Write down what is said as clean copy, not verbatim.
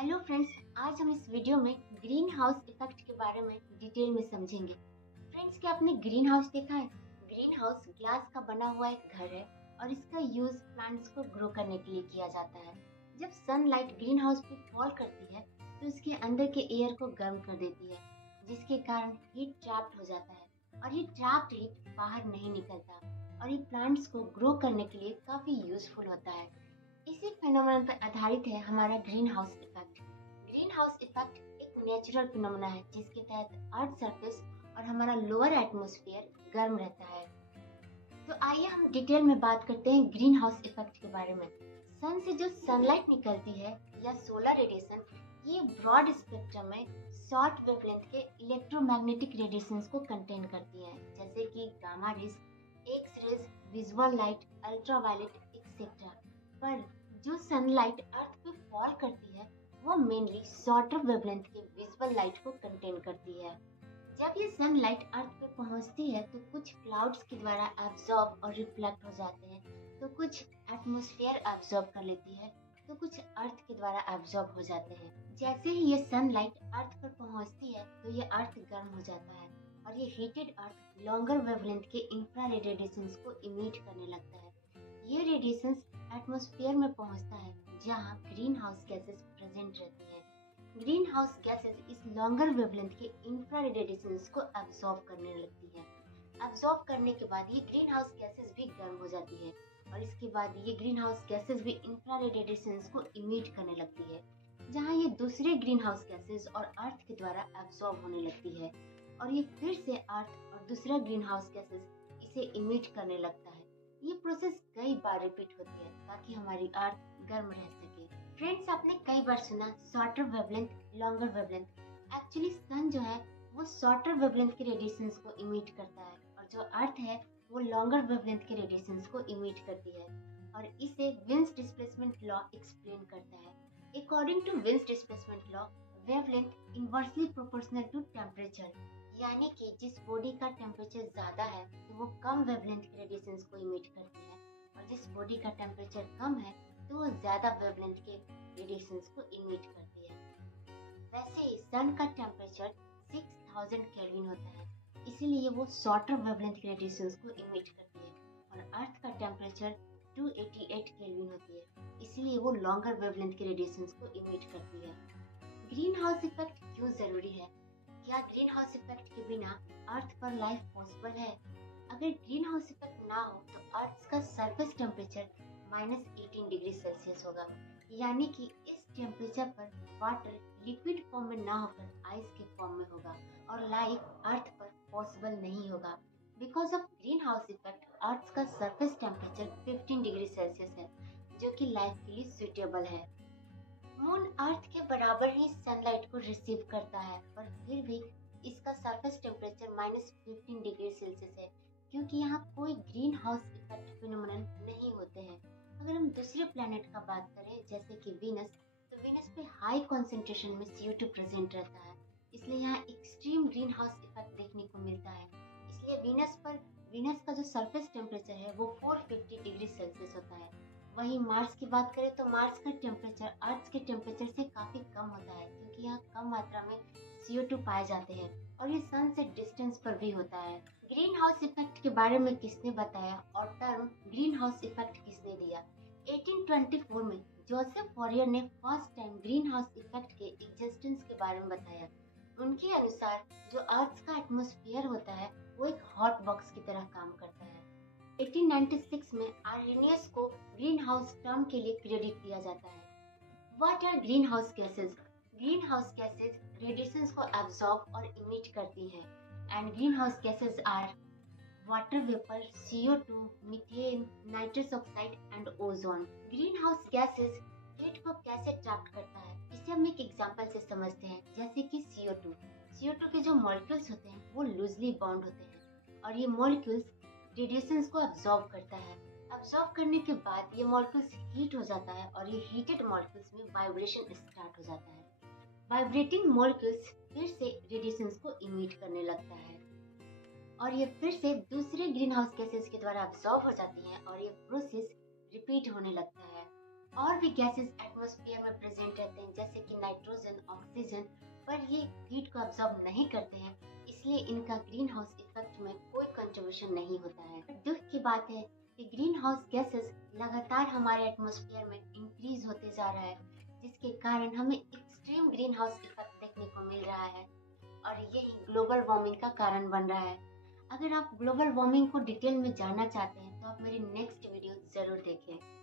Hello friends, आज हम इस वीडियो में ग्रीन हाउस इफेक्ट के बारे में डिटेल में समझेंगे। फ्रेंड्स, क्या आपने ग्रीन हाउस देखा है? ग्रीन हाउस ग्लास का बना हुआ एक घर है और इसका यूज प्लांट्स को ग्रो करने के लिए किया जाता है। जब सनलाइट ग्रीन हाउस पे फॉल करती है तो इसके अंदर के एयर को गर्म कर देती है, जिसके कारण हीट ट्रैप्ड हो जाता है और ये ट्रैप्ड हीट बाहर नहीं निकलता और ये प्लांट्स को ग्रो करने के लिए काफी यूजफुल होता है। इसी फेनोमेनन पर आधारित है हमारा green house effect. Green house effect एक नेचुरल फिनोमेना है जिसके तहत अर्थ सरफेस और हमारा लोअर एटमॉस्फेयर गर्म रहता है। तो आइए हम डिटेल में बात करते हैं ग्रीन हाउस इफेक्ट के बारे में। सन से जो सनलाइट निकलती है या सोलर रेडिएशन, ये ब्रॉड स्पेक्ट्रम में शॉर्ट वेवलेंथ के इलेक्ट्रोमैग्नेटिक रेडिएशंस को कंटेन करती है, जैसे कि gamma rays, X rays, visual light, ultraviolet etcetera. पर जो सनलाइट अर्थ पे फॉल करती है वो मेनली शॉर्टर वेवलेंथ के विजुअल लाइट को कंटेन करती है। जब ये सनलाइट अर्थ पे पहुंचती है तो कुछ क्लाउड्स के द्वारा एब्जॉर्ब और रिफ्लेक्ट हो जाते हैं, तो कुछ एटमॉस्फेयर एब्जॉर्ब कर लेती है, तो कुछ अर्थ के द्वारा एब्जॉर्ब हो जाते हैं। जैसे ही ये सनलाइट अर्थ पर पहुंचती है तो ये अर्थ गर्म हो जाता है और ये हीटेड अर्थ लॉन्गर वेवलेंथ के इंफ्रारेड रेडिएशंस को इमिट करने लगता है। ये रेडिएशंस एटमॉस्फेयर में पहुंचता है जहां ग्रीन हाउस गैसेस प्रेजेंट रहती हैं। ग्रीन हाउस गैसेस इस लॉन्गर वेवलेंथ के इंफ्रारेड रेडिएशंस को एब्जॉर्ब करने लगती है। एब्जॉर्ब करने के बाद ये ग्रीन हाउस गैसेस भी गर्म हो जाती है और इसके बाद ये ग्रीन हाउस गैसेस भी इंफ्रारेड रेडिएशंस को इमिट करने लगती है, जहां ये दूसरे ग्रीन हाउस गैसेस और अर्थ के द्वारा एब्जॉर्ब होने लगती है और ये फिर से अर्थ और दूसरा ग्रीन हाउस गैसेस इसे इमिट करने लगता है। ये प्रोसेस कई बार रिपीट होती है ताकि हमारी अर्थ गर्म रह सके। फ्रेंड्स, आपने कई बार सुना shorter wavelength, longer wavelength. Actually sun जो है वो शॉर्टर वेवलेंथ के रेडिएशंस को इमिट करता है और जो अर्थ है वो लॉन्गर वेवलेंथ के रेडिएशंस को इमिट करती है और इसे विंस डिस्प्लेसमेंट लॉ एक्सप्लेन करता है। According to Wien's displacement law, wavelength inversely proportional to temperature, यानी कि जिस बॉडी का टेम्परेचर ज्यादा है तो वो कम वेवलेंथ के रेडिएशंस को इमिट करती है और जिस बॉडी का टेम्परेचर कम है तो वो ज्यादा वेवलेंथ के रेडिएशंस को इमिट करती है। वैसे ही सन का टेम्परेचर 6000 केल्विन होता है, इसीलिए वो शॉर्टर वेवलेंथ के रेडिएशंस को इमिट करती है और अर्थ का टेम्परेचर 288 केल्विन होती है, इसीलिए वो लॉन्गर वेवलेंथ के रेडिएशंस को इमिट करती है। ग्रीन हाउस इफेक्ट क्यों जरूरी है? क्या ग्रीन हाउस इफेक्ट के बिना अर्थ पर लाइफ पॉसिबल है? अगर ग्रीन हाउस इफेक्ट ना हो तो अर्थ का सरफेस टेम्परेचर -18 डिग्री सेल्सियस होगा, यानी कि इस टेम्परेचर पर वाटर लिक्विड फॉर्म में ना होकर आइस के फॉर्म में होगा और लाइफ अर्थ पर पॉसिबल नहीं होगा। Because of greenhouse effect earth का सरफेस टेम्परेचर 15 डिग्री सेल्सियस है, जो कि लाइफ के लिए सुटेबल है। मून अर्थ के बराबर ही सनलाइट को रिसीव करता है, पर फिर भी इसका सरफेस टेम्परेचर -15 डिग्री सेल्सियस है, क्योंकि यहाँ कोई ग्रीन हाउस इफेक्ट फिनोमेनन नहीं होते हैं। अगर हम दूसरे प्लेनेट का बात करें जैसे कि वीनस, तो वीनस पे हाई कॉन्सेंट्रेशन में CO2 प्रेजेंट रहता है, इसलिए यहाँ एक्सट्रीम ग्रीन हाउस इफेक्ट देखने को मिलता है। इसलिए वीनस का जो सरफेस टेम्परेचर है वो 450 डिग्री सेल्सियस होता है। वहीं मार्स की बात करें तो मार्स का टेम्परेचर अर्थ के टेम्परेचर से काफी कम होता है, क्योंकि यहाँ कम मात्रा में CO2 पाए जाते हैं और ये सन से डिस्टेंस पर भी होता है। ग्रीन हाउस इफेक्ट के बारे में किसने बताया और टर्म ग्रीन हाउस इफेक्ट किसने दिया? 1824 में जोसेफ फॉरियर ने first time green house effect के एग्जिस्टेंस के बारे में बताया। उनके अनुसार जो अर्थ का एटमॉस्फेयर होता है वो एक हॉट बॉक्स की तरह काम करता है। 1896 में आर्हेनियस को ग्रीन हाउस टर्म के लिए क्रेडिट दिया जाता है। What are greenhouse gases? Greenhouse gases radiations को एब्जॉर्ब और इमिट करती हैं and greenhouse gases are water vapour, CO2, methane, nitrous oxide and ozone. Greenhouse gases heat को कैसे ट्रैप करता है इसे हम एक एग्जांपल से समझते हैं, जैसे कि CO2 के जो मॉलिक्यूल्स होते हैं वो लूजली बाउंड होते हैं और ये मॉलिक्यूल्स रेडिएशंस को एब्जॉर्ब करता है। एब्जॉर्ब करने के बाद ये मॉलिक्यूल्स हीट हो जाता है और ये हीटेड मॉलिक्यूल्स में वाइब्रेशन स्टार्ट हो जाता है। वाइब्रेटिंग मॉलिक्यूल्स फिर से रेडिएशंस को इमिट करने लगता है और ये फिर से दूसरे ग्रीन हाउस गैसेस के द्वारा एब्जॉर्ब हो जाती हैं और ये प्रोसेस रिपीट होने लगता है। और भी गैसेस एटमॉस्फेयर में प्रेजेंट रहते हैं, जैसे कि ऑक्सीजन, पर ये हीट को अब्जॉर्ब नहीं करते हैं, इसलिए इनका ग्रीन हाउस इफेक्ट में कोई कंट्रीब्यूशन नहीं होता है। दुख की बात है कि ग्रीन हाउस गैसेस लगातार हमारे एटमॉस्फेयर में इंक्रीज होते जा रहा है, जिसके कारण हमें एक्सट्रीम ग्रीन हाउस इफेक्ट देखने को मिल रहा है और यही ग्लोबल वार्मिंग का कारण बन रहा है। अगर आप ग्लोबल वार्मिंग को डिटेल में जानना चाहते हैं तो आप मेरी नेक्स्ट वीडियो जरूर देखें।